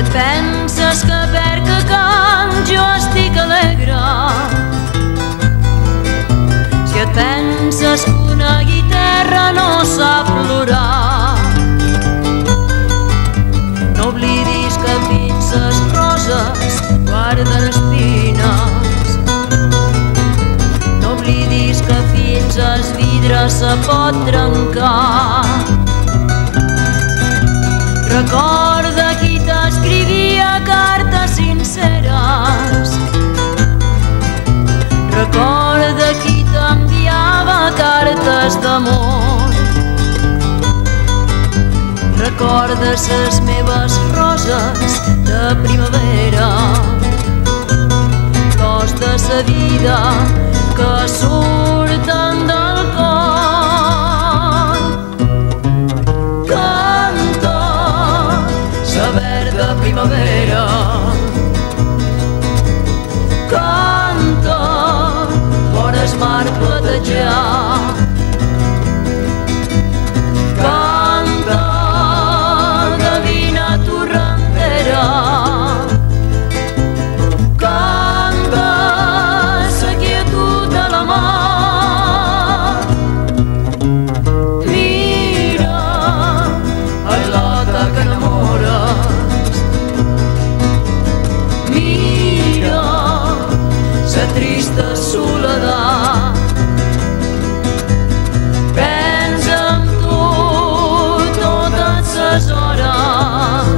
et penses que perquè cant jo estic alegre, si et penses que una guitarra no sap plorar, no oblidis que fins les roses guarden espines, no oblidis que fins el vidre se pot trencar. Recorda qui t'escrivia cartes sinceres, recorda qui t'enviava cartes d'amor, recorda les meves roses de primavera, flors de sa vida que surten del cor. Canta sa verda primavera, canta vora el mar platejar, canta gavina torrentera, canta sa quietud de la mar. Mira el lota que enamores, mira sa trista soledat, pensa en tu totes les hores,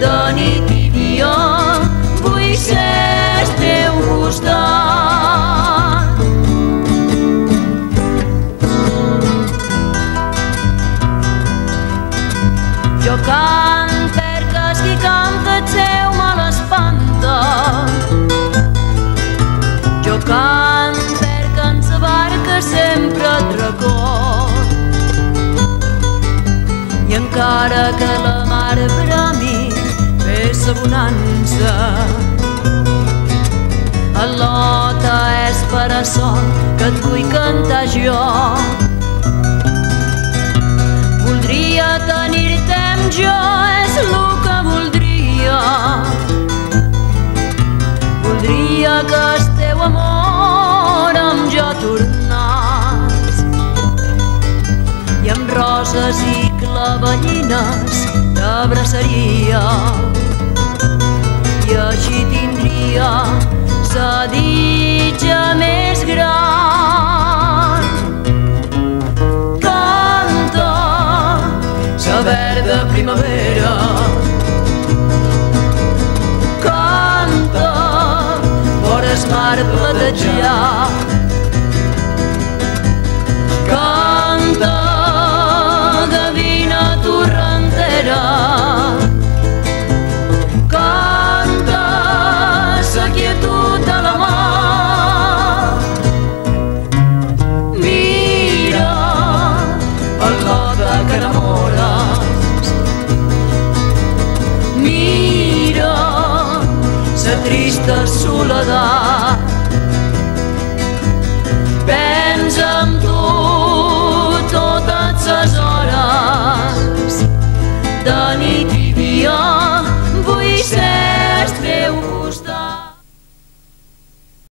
de nit i dia vull ser al teu costat. Jo cant perquè el qui canta el seu mal espanta, jo cant perquè en sa barca sempre et record, i encara que la mar brami ve sa bonança, el lota és per açò que et vull cantar jo. Voldria tenir-te amb jo, és el que voldria, voldria que el teu amor amb jo tornàs, i amb roses i clavellines t'abraçaria, i així tindria sa ditja més gran. Canta sa verda primavera, canta vora el mar platejar, canta gavina torrentera, canta sa quietud de la mar. Mira el lota que enamores, mira sa trista soledat,